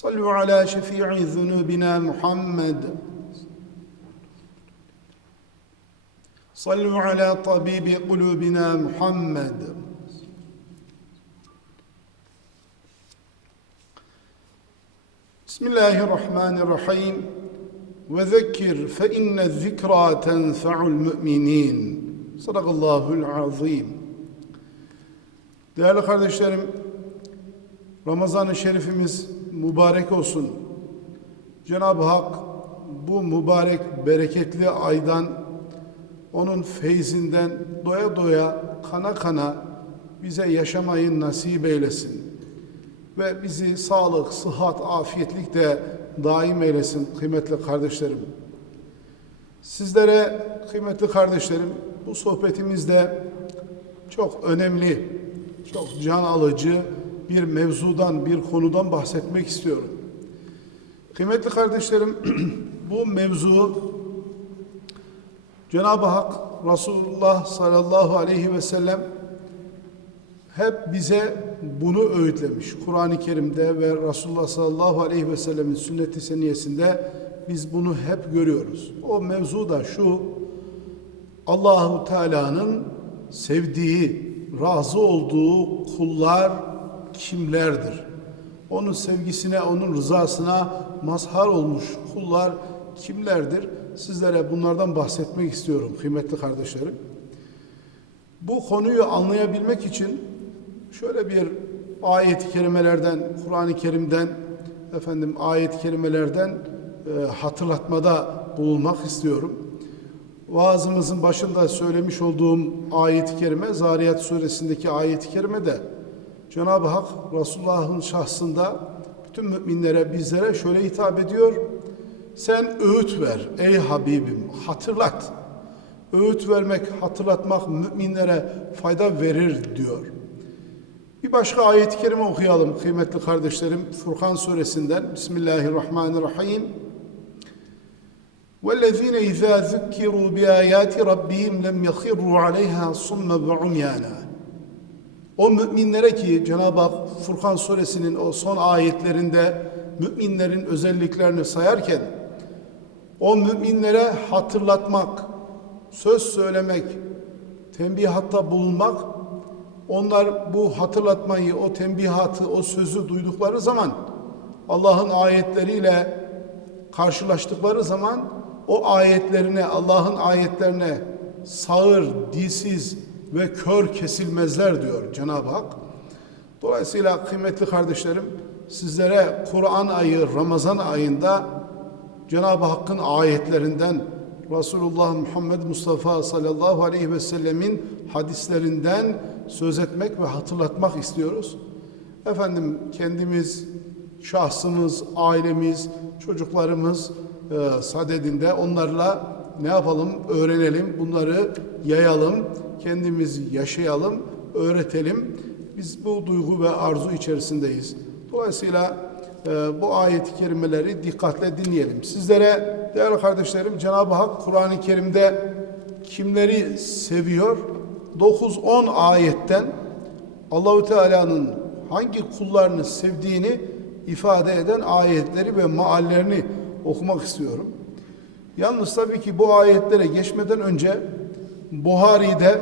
صلوا على شفيع ذنوبنا محمد صلوا على طبيب قلوبنا محمد بسم الله الرحمن الرحيم وذكر فإن الذكرى تنفع المؤمنين صدق الله العظيم Değerli kardeşlerim, Ramazan-ı Şerifimiz mübarek olsun. Cenab-ı Hak bu mübarek, bereketli aydan, onun feyzinden doya doya, kana kana bize yaşamayı nasip eylesin. Ve bizi sağlık, sıhhat, afiyetlik de daim eylesin kıymetli kardeşlerim. Sizlere kıymetli kardeşlerim bu sohbetimizde çok önemli, çok can alıcı bir mevzudan, bir konudan bahsetmek istiyorum. Kıymetli kardeşlerim, bu mevzu Cenab-ı Hak Resulullah sallallahu aleyhi ve sellem hep bize bunu öğütlemiş. Kur'an-ı Kerim'de ve Resulullah sallallahu aleyhi ve sellemin sünnet-i seniyesinde biz bunu hep görüyoruz. O mevzu da şu, Allahu Teala'nın sevdiği, razı olduğu kullar kimlerdir? Onun sevgisine, onun rızasına mazhar olmuş kullar kimlerdir? Sizlere bunlardan bahsetmek istiyorum kıymetli kardeşlerim. Bu konuyu anlayabilmek için şöyle bir ayet-i kerimelerden, Kur'an-ı Kerim'den, efendim ayet-i kerimelerden e, hatırlatmada bulunmak istiyorum. Vaazımızın başında söylemiş olduğum ayet-i kerime, Zariyat suresindeki ayet-i kerime de Cenab-ı Hak Resulullah'ın şahsında bütün müminlere, bizlere şöyle hitap ediyor. Sen öğüt ver ey Habibim, hatırlat. Öğüt vermek, hatırlatmak müminlere fayda verir diyor. Bir başka ayet-i kerime okuyalım kıymetli kardeşlerim. Furkan suresinden Bismillahirrahmanirrahim. وَالَّذ۪ينَ اِذَا ذُكِّرُوا بِآيَاتِ رَبِّهِمْ لَمْ يَخِرُّوا عَلَيْهَا صُمَّ وَعُمْيَانًا o müminlere ki Cenab-ı Hak Furkan suresinin o son ayetlerinde müminlerin özelliklerini sayarken o müminlere hatırlatmak, söz söylemek, tembihatta bulunmak onlar bu hatırlatmayı, o tembihatı, o sözü duydukları zaman Allah'ın ayetleriyle karşılaştıkları zaman o ayetlerine, Allah'ın ayetlerine sağır, dilsiz ve kör kesilmezler diyor Cenab-ı Hak. Dolayısıyla kıymetli kardeşlerim sizlere Kur'an ayı Ramazan ayında Cenab-ı Hakk'ın ayetlerinden Resulullah Muhammed Mustafa sallallahu aleyhi ve sellemin hadislerinden söz etmek ve hatırlatmak istiyoruz. Efendim kendimiz, şahsımız, ailemiz, çocuklarımız e, sadedinde onlarla ne yapalım? Öğrenelim, bunları yayalım, kendimiz yaşayalım, öğretelim. Biz bu duygu ve arzu içerisindeyiz. Dolayısıyla e, bu ayet-i kerimeleri dikkatle dinleyelim. Sizlere değerli kardeşlerim Cenab-ı Hak Kur'an-ı Kerim'de kimleri seviyor? 9-10 ayetten Allahü Teala'nın hangi kullarını sevdiğini ifade eden ayetleri ve maallerini okumak istiyorum. Yalnız tabii ki bu ayetlere geçmeden önce Buhari'de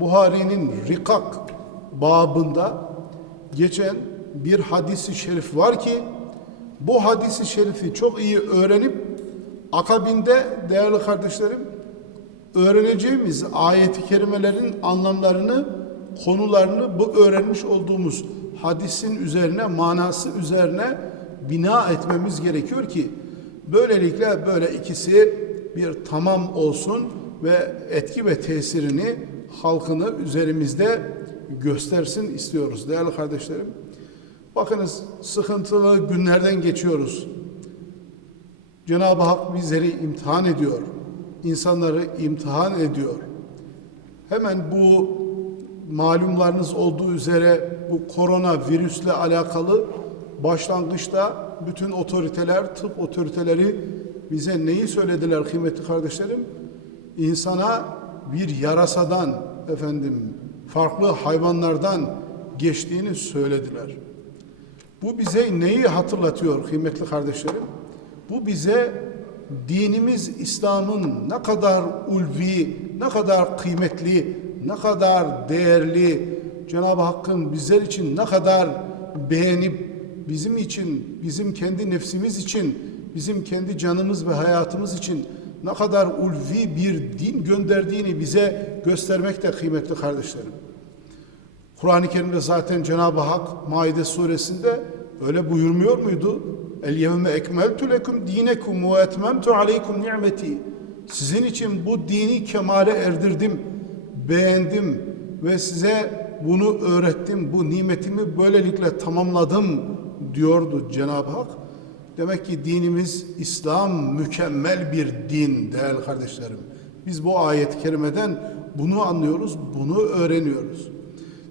Buhari'nin Rikak babında geçen bir hadisi şerif var ki bu hadisi şerifi çok iyi öğrenip akabinde değerli kardeşlerim öğreneceğimiz ayet-i kerimelerin anlamlarını, konularını bu öğrenmiş olduğumuz hadisin üzerine, manası üzerine bina etmemiz gerekiyor ki böylelikle böyle ikisi bir tamam olsun ve etki ve tesirini halkını üzerimizde göstersin istiyoruz değerli kardeşlerim. Bakınız sıkıntılı günlerden geçiyoruz. Cenab-ı Hak bizleri imtihan ediyor. İnsanları imtihan ediyor. Hemen bu malumlarınız olduğu üzere bu korona virüsle alakalı başlangıçta bütün otoriteler, tıp otoriteleri bize neyi söylediler kıymetli kardeşlerim? İnsana bir yarasadan efendim farklı hayvanlardan geçtiğini söylediler. Bu bize neyi hatırlatıyor kıymetli kardeşlerim? Bu bize dinimiz İslam'ın ne kadar ulvi, ne kadar kıymetli, ne kadar değerli, Cenab-ı Hakk'ın bizler için ne kadar beğenip bizim için, bizim kendi nefsimiz için, bizim kendi canımız ve hayatımız için ne kadar ulvi bir din gönderdiğini bize göstermekte kıymetli kardeşlerim. Kur'an-ı Kerim'de zaten Cenab-ı Hak Maide suresinde öyle buyurmuyor muydu? El yevme ekmeltu lekum dinekum ve etmemtu aleykum ni'meti. Sizin için bu dini kemale erdirdim, beğendim ve size bunu öğrettim, bu nimetimi böylelikle tamamladım diyordu Cenab-ı Hak. Demek ki dinimiz İslam mükemmel bir din değerli kardeşlerim. Biz bu ayet-i kerimeden bunu anlıyoruz, bunu öğreniyoruz.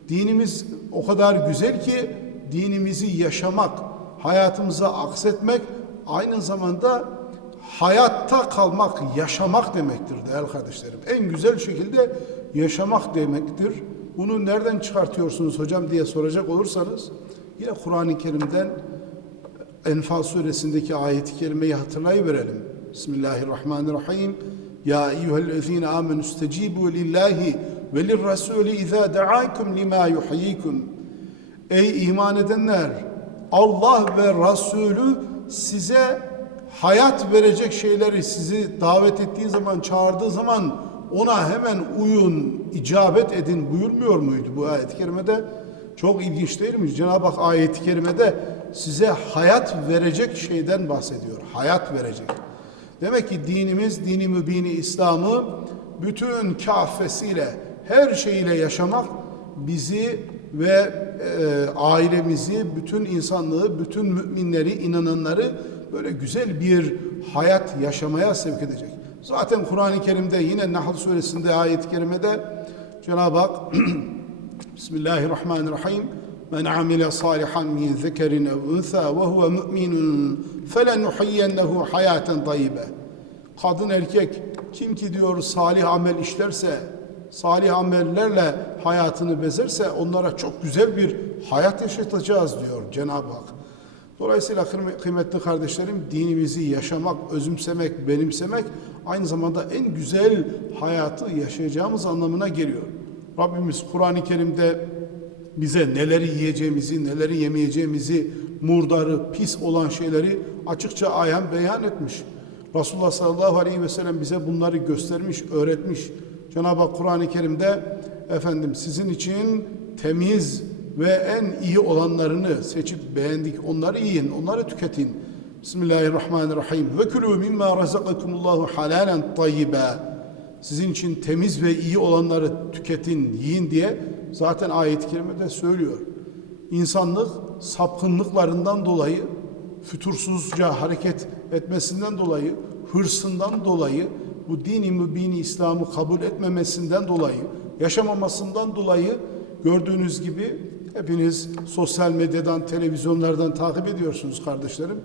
Dinimiz o kadar güzel ki dinimizi yaşamak, hayatımıza aksetmek aynı zamanda hayatta kalmak, yaşamak demektir değerli kardeşlerim. En güzel şekilde yaşamak demektir. Bunu nereden çıkartıyorsunuz hocam diye soracak olursanız yine Kur'an-ı Kerim'den Enfal suresindeki ayeti kerimeyi hatırlayıverelim. Bismillahirrahmanirrahim. Ya eyyühellezine amenü istecibu lillahi ve lirrasuli izâ da'akum lima yuhyikum. Ey iman edenler! Allah ve Resulü size hayat verecek şeyleri sizi davet ettiği zaman, çağırdığı zaman ona hemen uyun, icabet edin buyurmuyor muydu bu ayet-i kerimede? Çok ilginç değil mi? Cenab-ı Hak ayet-i kerimede size hayat verecek şeyden bahsediyor. Hayat verecek. Demek ki dinimiz, dini mübini İslam'ı bütün kafesiyle, her şeyiyle yaşamak bizi ve e, ailemizi, bütün insanlığı, bütün müminleri, inananları böyle güzel bir hayat yaşamaya sevk edecek. Zaten Kur'an-ı Kerim'de yine Nahl suresinde ayet-i kerimede Cenab-ı Hak Bismillahirrahmanirrahim Men amile salihan min zekerin ev unsa ve huve müminun felenuhiyyennehu hayaten tayyibe Kadın erkek kim ki diyor salih amel işlerse salih amellerle hayatını bezerse onlara çok güzel bir hayat yaşatacağız diyor Cenab-ı Hak. Dolayısıyla kıymetli kardeşlerim dinimizi yaşamak, özümsemek, benimsemek aynı zamanda en güzel hayatı yaşayacağımız anlamına geliyor. Rabbimiz Kur'an-ı Kerim'de bize neleri yiyeceğimizi, neleri yemeyeceğimizi, murdarı, pis olan şeyleri açıkça ayan beyan etmiş. Resulullah sallallahu aleyhi ve sellem bize bunları göstermiş, öğretmiş. Cenab-ı Hak Kur'an-ı Kerim'de efendim sizin için temiz ve en iyi olanlarını seçip beğendik. Onları yiyin, onları tüketin. Bismillahirrahmanirrahim. Ve kulû mimma razakakumullahu halalen tayyiba. Sizin için temiz ve iyi olanları tüketin, yiyin diye zaten ayet-i kerimede söylüyor. İnsanlık sapkınlıklarından dolayı, fütursuzca hareket etmesinden dolayı, hırsından dolayı, bu dini mübini İslam'ı kabul etmemesinden dolayı, yaşamamasından dolayı gördüğünüz gibi hepiniz sosyal medyadan, televizyonlardan takip ediyorsunuz kardeşlerim.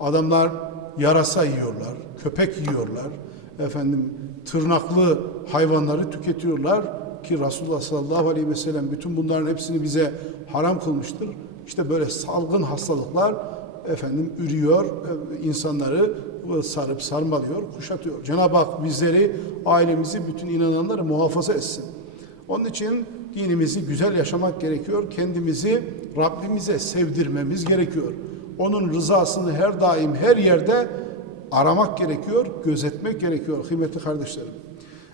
Adamlar yarasa yiyorlar, köpek yiyorlar, efendim tırnaklı hayvanları tüketiyorlar ki Resulullah sallallahu aleyhi ve sellem bütün bunların hepsini bize haram kılmıştır. İşte böyle salgın hastalıklar efendim ürüyor, insanları sarıp sarmalıyor, kuşatıyor. Cenab-ı Hak bizleri, ailemizi, bütün inananları muhafaza etsin. Onun için dinimizi güzel yaşamak gerekiyor. Kendimizi Rabbimize sevdirmemiz gerekiyor. Onun rızasını her daim her yerde aramak gerekiyor, gözetmek gerekiyor kıymetli kardeşlerim.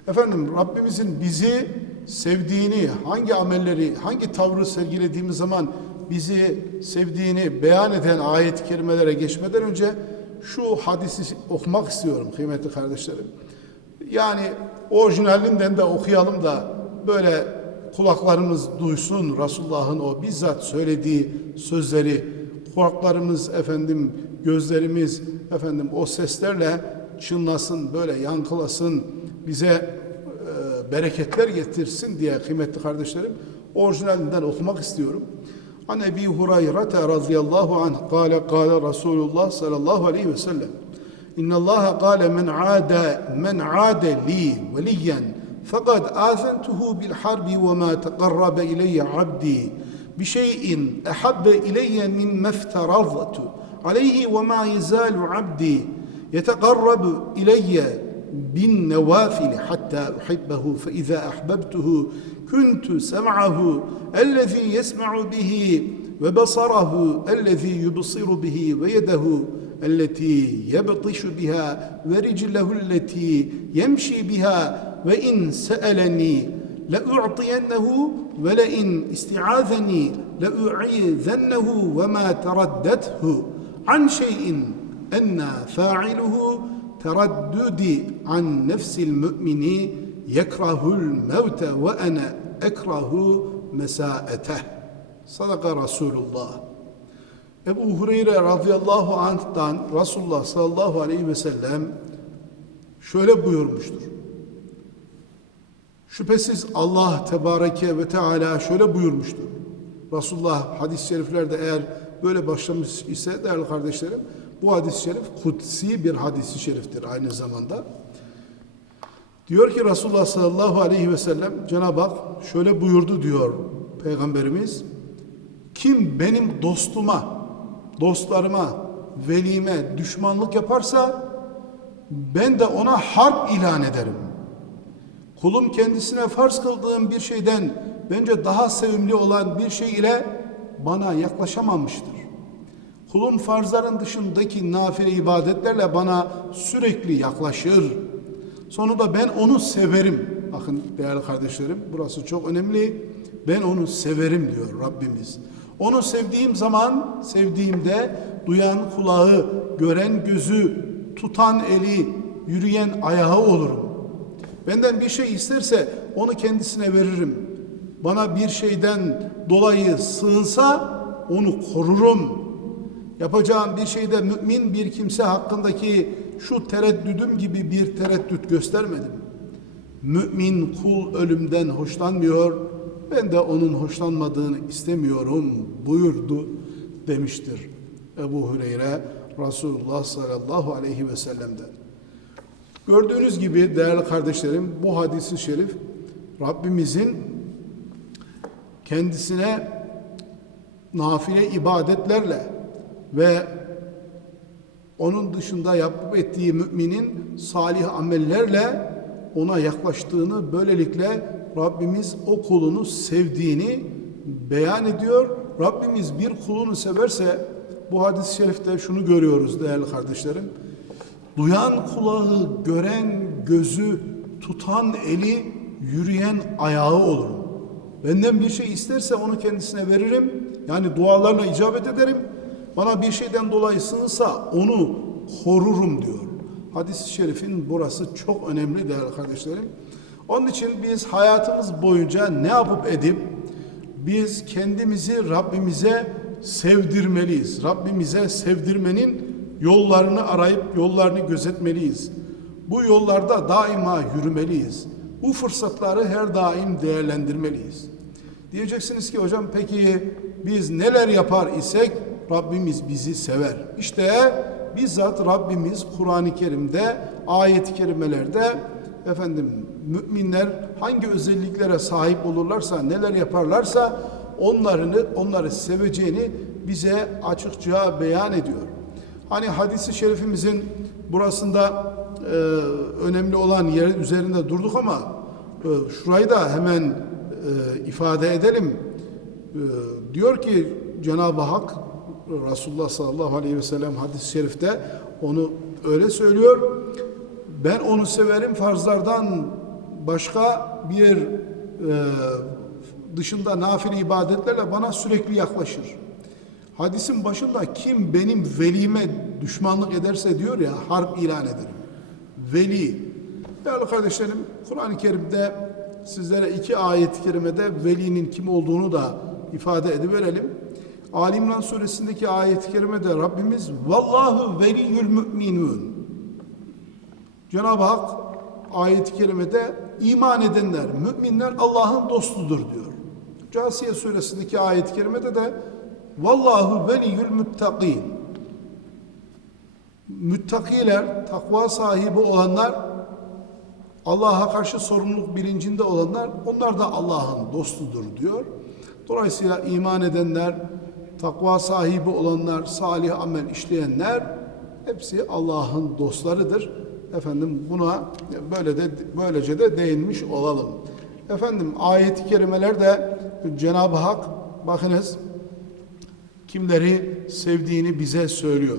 Efendim Rabbimizin bizi sevdiğini, hangi amelleri, hangi tavrı sergilediğimiz zaman bizi sevdiğini beyan eden ayet-i kerimelere geçmeden önce şu hadisi okumak istiyorum kıymetli kardeşlerim. Yani orijinalinden de okuyalım da böyle kulaklarımız duysun Resulullah'ın o bizzat söylediği sözleri, kulaklarımız efendim, gözlerimiz efendim o seslerle çınlasın, böyle yankılasın, bize e, bereketler getirsin diye kıymetli kardeşlerim orijinalinden okumak istiyorum. An Ebi Hurayra radıyallahu anh kâle kâle Resulullah sallallahu aleyhi ve sellem İnne Allah kâle men âde men âde li veliyen fekad âzentuhu bil harbi ve mâ teqarrabe ileyye abdi bi şeyin ehabbe ileyye min mefterazatu عليه وما يزال عبدي يتقرب إلي بالنوافل حتى أحبه فإذا أحببته كنت سمعه الذي يسمع به وبصره الذي يبصر به ويده التي يبطش بها ورجله التي يمشي بها وإن سألني لأعطينه ولئن استعاذني لأعيذنه وما تردته an şeyin enna fa'iluhu teraddudi an nefsil mümini yekrahul mevte ve ene ekrahu mesaeteh. Sadaka Resulullah. Ebu Hureyre radıyallahu anh'tan Resulullah sallallahu aleyhi ve sellem şöyle buyurmuştur. Şüphesiz Allah tebareke ve teala şöyle buyurmuştur. Resulullah hadis-i şeriflerde eğer böyle başlamış ise değerli kardeşlerim bu hadis-i şerif kutsi bir hadis-i şeriftir aynı zamanda. Diyor ki Resulullah sallallahu aleyhi ve sellem Cenab-ı Hak şöyle buyurdu diyor Peygamberimiz. Kim benim dostuma, dostlarıma, velime düşmanlık yaparsa ben de ona harp ilan ederim. Kulum kendisine farz kıldığım bir şeyden bence daha sevimli olan bir şey ile bana yaklaşamamıştır. Kulum farzların dışındaki nafile ibadetlerle bana sürekli yaklaşır. Sonunda ben onu severim. Bakın değerli kardeşlerim burası çok önemli. Ben onu severim diyor Rabbimiz. Onu sevdiğim zaman, sevdiğimde duyan kulağı, gören gözü, tutan eli, yürüyen ayağı olurum. Benden bir şey isterse onu kendisine veririm. Bana bir şeyden dolayı sığınsa onu korurum. Yapacağım bir şeyde mümin bir kimse hakkındaki şu tereddüdüm gibi bir tereddüt göstermedim. Mümin kul ölümden hoşlanmıyor, ben de onun hoşlanmadığını istemiyorum buyurdu demiştir Ebu Hureyre Resulullah sallallahu aleyhi ve sellem'den. Gördüğünüz gibi değerli kardeşlerim bu hadisi şerif Rabbimizin kendisine nafile ibadetlerle ve onun dışında yapıp ettiği müminin salih amellerle ona yaklaştığını böylelikle Rabbimiz o kulunu sevdiğini beyan ediyor. Rabbimiz bir kulunu severse bu hadis-i şerifte şunu görüyoruz değerli kardeşlerim. Duyan kulağı, gören gözü, tutan eli, yürüyen ayağı olurum. Benden bir şey isterse onu kendisine veririm. Yani dualarına icabet ederim. Bana bir şeyden dolayı sığınsa onu korurum diyor. Hadis-i şerifin burası çok önemli değerli kardeşlerim. Onun için biz hayatımız boyunca ne yapıp edip biz kendimizi Rabbimize sevdirmeliyiz. Rabbimize sevdirmenin yollarını arayıp yollarını gözetmeliyiz. Bu yollarda daima yürümeliyiz. Bu fırsatları her daim değerlendirmeliyiz. Diyeceksiniz ki hocam peki biz neler yapar isek Rabbimiz bizi sever. İşte bizzat Rabbimiz Kur'an-ı Kerim'de ayet-i kerimelerde efendim müminler hangi özelliklere sahip olurlarsa, neler yaparlarsa onlarını onları seveceğini bize açıkça beyan ediyor. Hani hadisi şerifimizin burasında e, önemli olan yer üzerinde durduk ama e, şurayı da hemen e, ifade edelim. E, diyor ki Cenab-ı Hak Resulullah sallallahu aleyhi ve sellem hadis-i şerifte onu öyle söylüyor. Ben onu severim farzlardan başka bir e, dışında nafile ibadetlerle bana sürekli yaklaşır. Hadisin başında kim benim velime düşmanlık ederse diyor ya harp ilan ederim. Veli. Değerli kardeşlerim Kur'an-ı Kerim'de sizlere iki ayet-i kerimede velinin kim olduğunu da ifade ediverelim. Ali İmran suresindeki ayet-i kerimede Rabbimiz Vallahu veliyyül müminun Cenab-ı Hak ayet-i kerimede iman edenler, müminler Allah'ın dostudur diyor. Casiye suresindeki ayet-i kerimede de Vallahu veliyyül müttakîn Müttakiler, takva sahibi olanlar, Allah'a karşı sorumluluk bilincinde olanlar, onlar da Allah'ın dostudur diyor. Dolayısıyla iman edenler, takva sahibi olanlar, salih amel işleyenler hepsi Allah'ın dostlarıdır. Efendim buna böyle de böylece de değinmiş olalım. Efendim ayet-i kerimelerde Cenab-ı Hak bakınız kimleri sevdiğini bize söylüyor.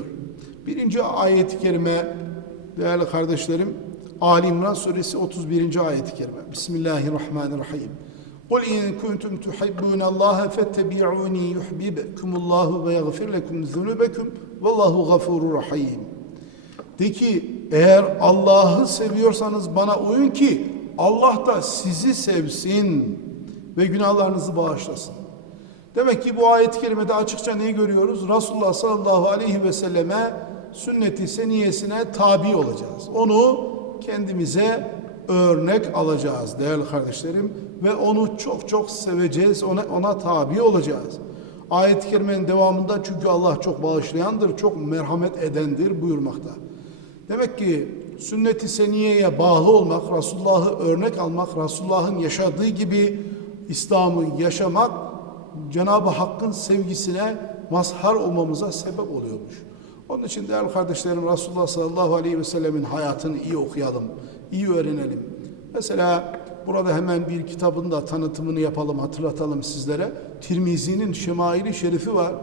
Birinci ayet-i kerime değerli kardeşlerim Ali İmran suresi 31. ayet-i kerime. Bismillahirrahmanirrahim. Kul in kuntum tuhibbunallaha fettabi'uni yuhibbukumullahu ve yaghfir lekum zunubakum vallahu gafurur rahim. De ki eğer Allah'ı seviyorsanız bana uyun ki Allah da sizi sevsin ve günahlarınızı bağışlasın. Demek ki bu ayet-i kerimede açıkça neyi görüyoruz? Resulullah sallallahu aleyhi ve selleme sünneti seniyesine tabi olacağız. Onu kendimize örnek alacağız değerli kardeşlerim ve onu çok çok seveceğiz, ona, ona tabi olacağız. Ayet-i kerimenin devamında çünkü Allah çok bağışlayandır, çok merhamet edendir buyurmakta. Demek ki sünnet-i seniyeye bağlı olmak, Resulullah'ı örnek almak, Resulullah'ın yaşadığı gibi İslam'ı yaşamak Cenab-ı Hakk'ın sevgisine mazhar olmamıza sebep oluyormuş. Onun için değerli kardeşlerim Resulullah sallallahu aleyhi ve sellemin hayatını iyi okuyalım, iyi öğrenelim. Mesela burada hemen bir kitabın da tanıtımını yapalım, hatırlatalım sizlere. Tirmizi'nin Şemaili Şerifi var.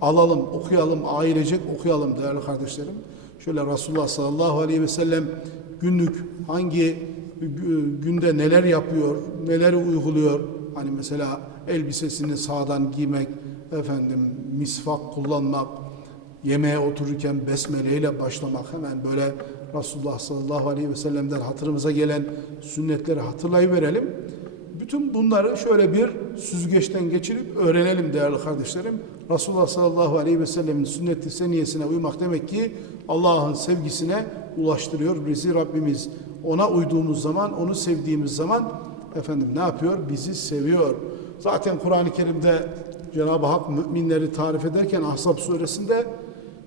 Alalım, okuyalım, ailecek okuyalım değerli kardeşlerim. Şöyle Resulullah sallallahu aleyhi ve sellem günlük hangi günde neler yapıyor, neleri uyguluyor. Hani mesela elbisesini sağdan giymek, efendim misvak kullanmak, yemeğe otururken besmele ile başlamak hemen böyle Resulullah sallallahu aleyhi ve sellem'den hatırımıza gelen sünnetleri hatırlayıverelim. Bütün bunları şöyle bir süzgeçten geçirip öğrenelim değerli kardeşlerim. Resulullah sallallahu aleyhi ve sellemin sünnet-i seniyesine uymak demek ki Allah'ın sevgisine ulaştırıyor bizi Rabbimiz. Ona uyduğumuz zaman, onu sevdiğimiz zaman efendim ne yapıyor? Bizi seviyor. Zaten Kur'an-ı Kerim'de Cenab-ı Hak müminleri tarif ederken Ahzab suresinde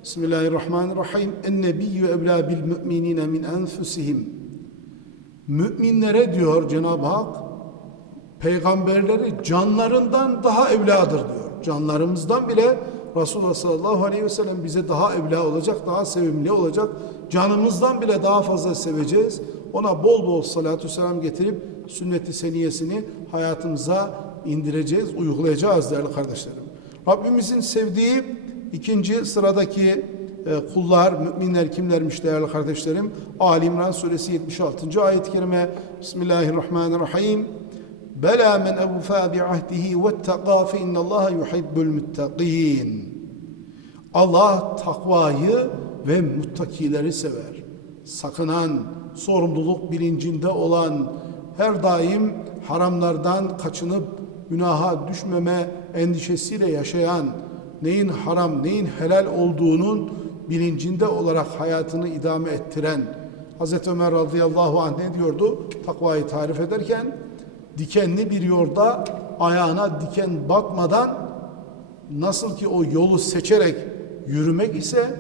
Bismillahirrahmanirrahim. En-nebiyyü evlâ bil müminine min enfusihim. Müminlere diyor Cenab-ı Hak peygamberleri canlarından daha evladır diyor. Canlarımızdan bile Resulullah sallallahu aleyhi ve sellem bize daha evla olacak, daha sevimli olacak. Canımızdan bile daha fazla seveceğiz. Ona bol bol salatü selam getirip sünnet-i seniyesini hayatımıza indireceğiz, uygulayacağız değerli kardeşlerim. Rabbimizin sevdiği ikinci sıradaki e, kullar, müminler kimlermiş değerli kardeşlerim? Ali İmran suresi 76. ayet-i kerime Bismillahirrahmanirrahim. Bela men evfâ bi'ahdihi vettegâ fe innallâhe yuhibbul muttaqîn. Allah takvayı ve muttakileri sever. Sakınan, sorumluluk bilincinde olan, her daim haramlardan kaçınıp günaha düşmeme endişesiyle yaşayan, neyin haram, neyin helal olduğunun bilincinde olarak hayatını idame ettiren Hz. Ömer radıyallahu anh ne diyordu? Takvayı tarif ederken dikenli bir yolda ayağına diken batmadan nasıl ki o yolu seçerek yürümek ise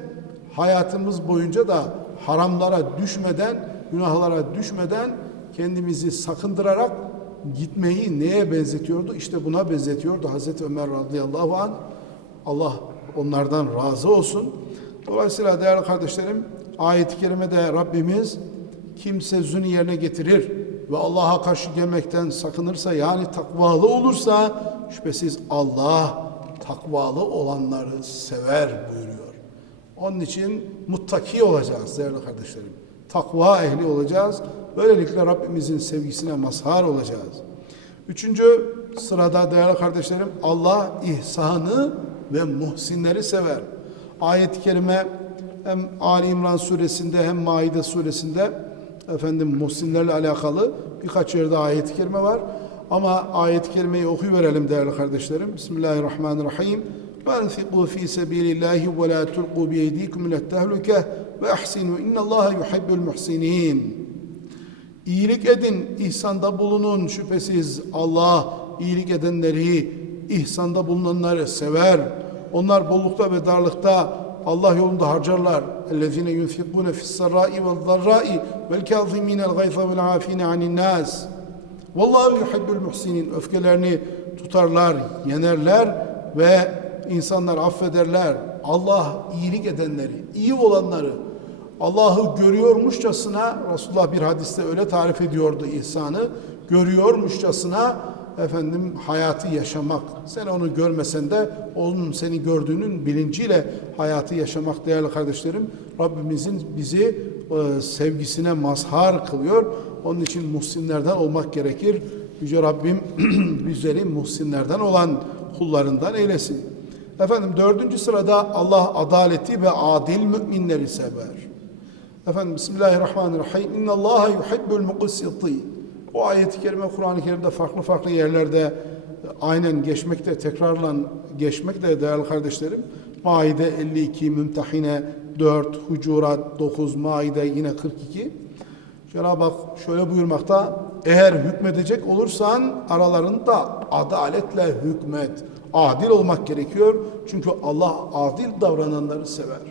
hayatımız boyunca da haramlara düşmeden, günahlara düşmeden kendimizi sakındırarak gitmeyi neye benzetiyordu? İşte buna benzetiyordu Hazreti Ömer radıyallahu anh. Allah onlardan razı olsun. Dolayısıyla değerli kardeşlerim ayet-i kerimede Rabbimiz kimse zünü yerine getirir ve Allah'a karşı gelmekten sakınırsa yani takvalı olursa şüphesiz Allah takvalı olanları sever buyuruyor. Onun için muttaki olacağız değerli kardeşlerim. Takva ehli olacağız. Böylelikle Rabbimizin sevgisine mazhar olacağız. Üçüncü sırada değerli kardeşlerim Allah ihsanı ve muhsinleri sever. Ayet-i kerime hem Ali İmran suresinde hem Maide suresinde efendim muhsinlerle alakalı birkaç yerde ayet-i kerime var. Ama ayet-i kerimeyi okuyuverelim değerli kardeşlerim. Bismillahirrahmanirrahim. وَاَنْفِقُوا ف۪ي سَب۪يلِ اللّٰهِ وَلَا تُلْقُوا بِيَيْد۪يكُمْ اِلَى التَّهْلُكَةِ وَاَحْسِنُوا اِنَّ اللّٰهَ يُحِبُّ الْمُحْسِن۪ينَ İyilik edin, ihsanda bulunun. Şüphesiz Allah iyilik edenleri ihsanda bulunanları sever. Onlar bollukta ve darlıkta Allah yolunda harcarlar. اَلَّذِينَ يُنْفِقُونَ فِي السَّرَّاءِ وَالضَّرَّاءِ وَالْكَاظِمِينَ الْغَيْظَ وَالْعَافِينَ عَنِ النَّاسِ Vallahu yuhibbul muhsinin. Öfkelerini tutarlar, yenerler ve insanlar affederler. Allah iyilik edenleri, iyi olanları, Allah'ı görüyormuşçasına Resulullah bir hadiste öyle tarif ediyordu ihsanı. Görüyormuşçasına efendim hayatı yaşamak. Sen onu görmesen de onun seni gördüğünün bilinciyle hayatı yaşamak değerli kardeşlerim. Rabbimizin bizi e, sevgisine mazhar kılıyor. Onun için muhsinlerden olmak gerekir. Yüce Rabbim bizleri muhsinlerden olan kullarından eylesin. Efendim dördüncü sırada Allah adaleti ve adil müminleri sever. Efendim Bismillahirrahmanirrahim. İnna Allaha yuhibbul muqsitin. Bu ayet-i kerime Kur'an-ı Kerim'de farklı farklı yerlerde aynen geçmekte, tekrarlan geçmekte değerli kardeşlerim. Maide 52, Mümtehine 4, Hucurat 9, Maide yine 42. Cenab-ı Hak şöyle buyurmakta. Eğer hükmedecek olursan aralarında adaletle hükmet. Adil olmak gerekiyor. Çünkü Allah adil davrananları sever.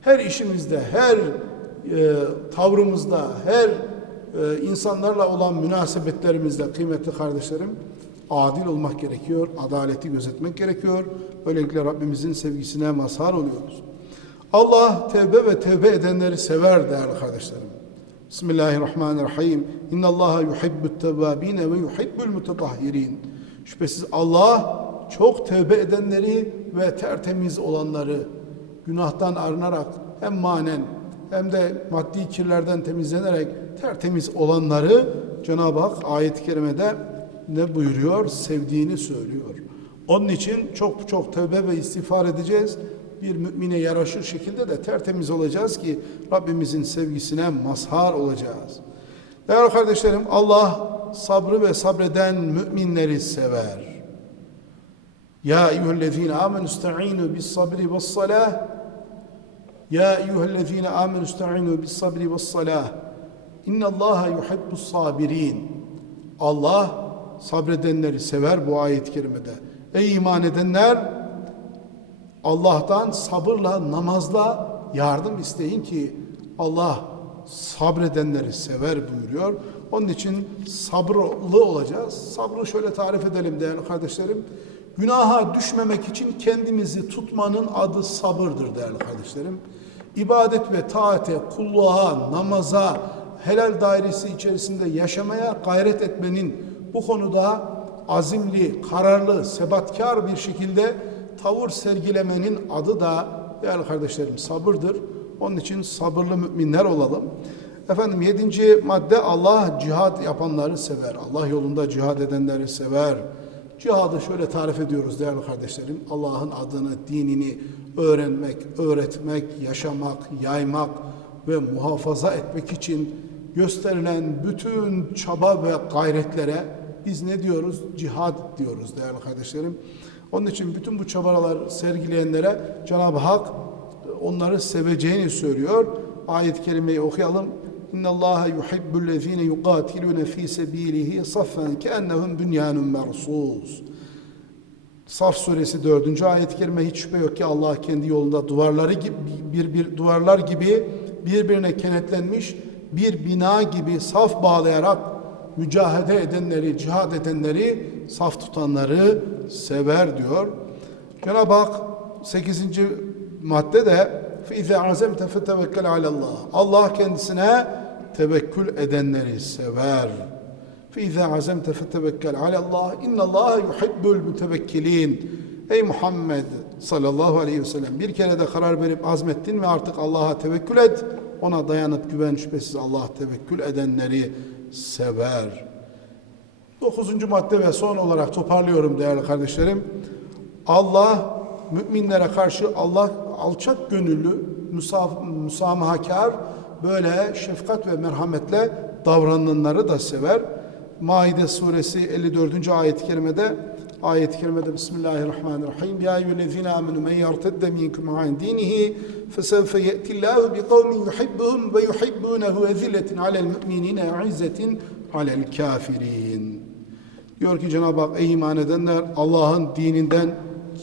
Her işimizde, her e, tavrımızda, her e, insanlarla olan münasebetlerimizde kıymetli kardeşlerim adil olmak gerekiyor, adaleti gözetmek gerekiyor. Böylelikle Rabbimizin sevgisine mazhar oluyoruz. Allah tevbe ve tevbe edenleri sever değerli kardeşlerim. Bismillahirrahmanirrahim. İnna Allaha yuhibbut tevvabine ve yuhibbul mutatahhirin. Şüphesiz Allah çok tevbe edenleri ve tertemiz olanları günahtan arınarak hem manen hem de maddi kirlerden temizlenerek tertemiz olanları Cenab-ı Hak ayet-i kerimede ne buyuruyor? Sevdiğini söylüyor. Onun için çok çok tövbe ve istiğfar edeceğiz. Bir mümine yaraşır şekilde de tertemiz olacağız ki Rabbimizin sevgisine mazhar olacağız. Değerli kardeşlerim Allah sabrı ve sabreden müminleri sever. Ya eyyühellezine amenü ista'inu bis sabri ve salah Ya eyyühellezine amenü ista'inu bis sabri ve salah İnna Allaha yuhibbus sabirin. Allah sabredenleri sever bu ayet-i kerimede. Ey iman edenler Allah'tan sabırla, namazla yardım isteyin ki Allah sabredenleri sever buyuruyor. Onun için sabırlı olacağız. Sabrı şöyle tarif edelim değerli kardeşlerim. Günaha düşmemek için kendimizi tutmanın adı sabırdır değerli kardeşlerim. İbadet ve taate, kulluğa, namaza, helal dairesi içerisinde yaşamaya gayret etmenin bu konuda azimli, kararlı, sebatkar bir şekilde tavır sergilemenin adı da değerli kardeşlerim sabırdır. Onun için sabırlı müminler olalım. Efendim yedinci madde Allah cihad yapanları sever. Allah yolunda cihad edenleri sever. Cihadı şöyle tarif ediyoruz değerli kardeşlerim. Allah'ın adını, dinini öğrenmek, öğretmek, yaşamak, yaymak ve muhafaza etmek için gösterilen bütün çaba ve gayretlere biz ne diyoruz? Cihad diyoruz değerli kardeşlerim. Onun için bütün bu çabalar sergileyenlere Cenab-ı Hak onları seveceğini söylüyor. Ayet-i kerimeyi okuyalım. İnna Allaha yuhibbu'llezine yuqatiluna fi sabilihi saffen keennehum bunyanun mersus. Saf suresi 4. ayet-i kerime hiç şüphe yok ki Allah kendi yolunda duvarları gibi bir, bir duvarlar gibi birbirine kenetlenmiş bir bina gibi saf bağlayarak mücahede edenleri, cihad edenleri, saf tutanları sever diyor. Cenab-ı Hak 8. madde de فَاِذَا عَزَمْتَ فَتَوَكَّلْ عَلَى اللّٰهِ Allah kendisine tevekkül edenleri sever. فَاِذَا عَزَمْتَ فَتَوَكَّلْ عَلَى اللّٰهِ اِنَّ اللّٰهَ يُحِبُّ الْمُتَوَكِّلِينَ Ey Muhammed sallallahu aleyhi ve sellem bir kere de karar verip azmettin ve artık Allah'a tevekkül et. Ona dayanıp güven şüphesiz Allah tevekkül edenleri sever. Dokuzuncu madde ve son olarak toparlıyorum değerli kardeşlerim. Allah müminlere karşı Allah alçak gönüllü, musaf, musamahakar böyle şefkat ve merhametle davrananları da sever. Maide suresi 54. ayet-i kerimede ayet-i kerimede Bismillahirrahmanirrahim. Ya eyyühellezine amenu men yartedde minkum an dinihi fesevfe ye'tillahu bi kavmin yuhibbuhum ve yuhibbunehu eziletin alel müminine izzetin alel kafirin. Diyor ki Cenab-ı Hak ey iman edenler Allah'ın dininden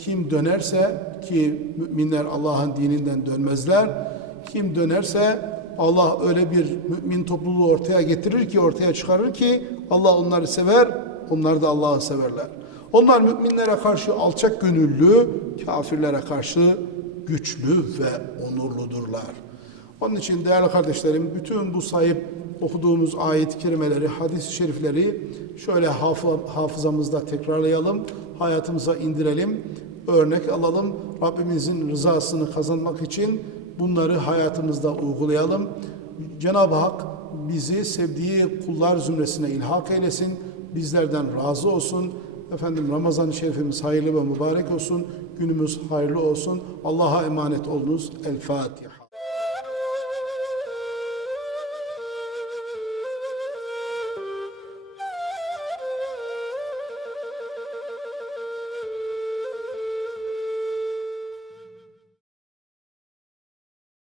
kim dönerse ki müminler Allah'ın dininden dönmezler. Kim dönerse Allah öyle bir mümin topluluğu ortaya getirir ki ortaya çıkarır ki Allah onları sever, onlar da Allah'ı severler. Onlar müminlere karşı alçak gönüllü, kafirlere karşı güçlü ve onurludurlar. Onun için değerli kardeşlerim bütün bu sayıp okuduğumuz ayet-i kerimeleri, hadis-i şerifleri şöyle hafı- hafızamızda tekrarlayalım, hayatımıza indirelim, örnek alalım. Rabbimizin rızasını kazanmak için bunları hayatımızda uygulayalım. Cenab-ı Hak bizi sevdiği kullar zümresine ilhak eylesin, bizlerden razı olsun. Efendim Ramazan-ı Şerifimiz hayırlı ve mübarek olsun, günümüz hayırlı olsun. Allah'a emanet olunuz. El Fatiha.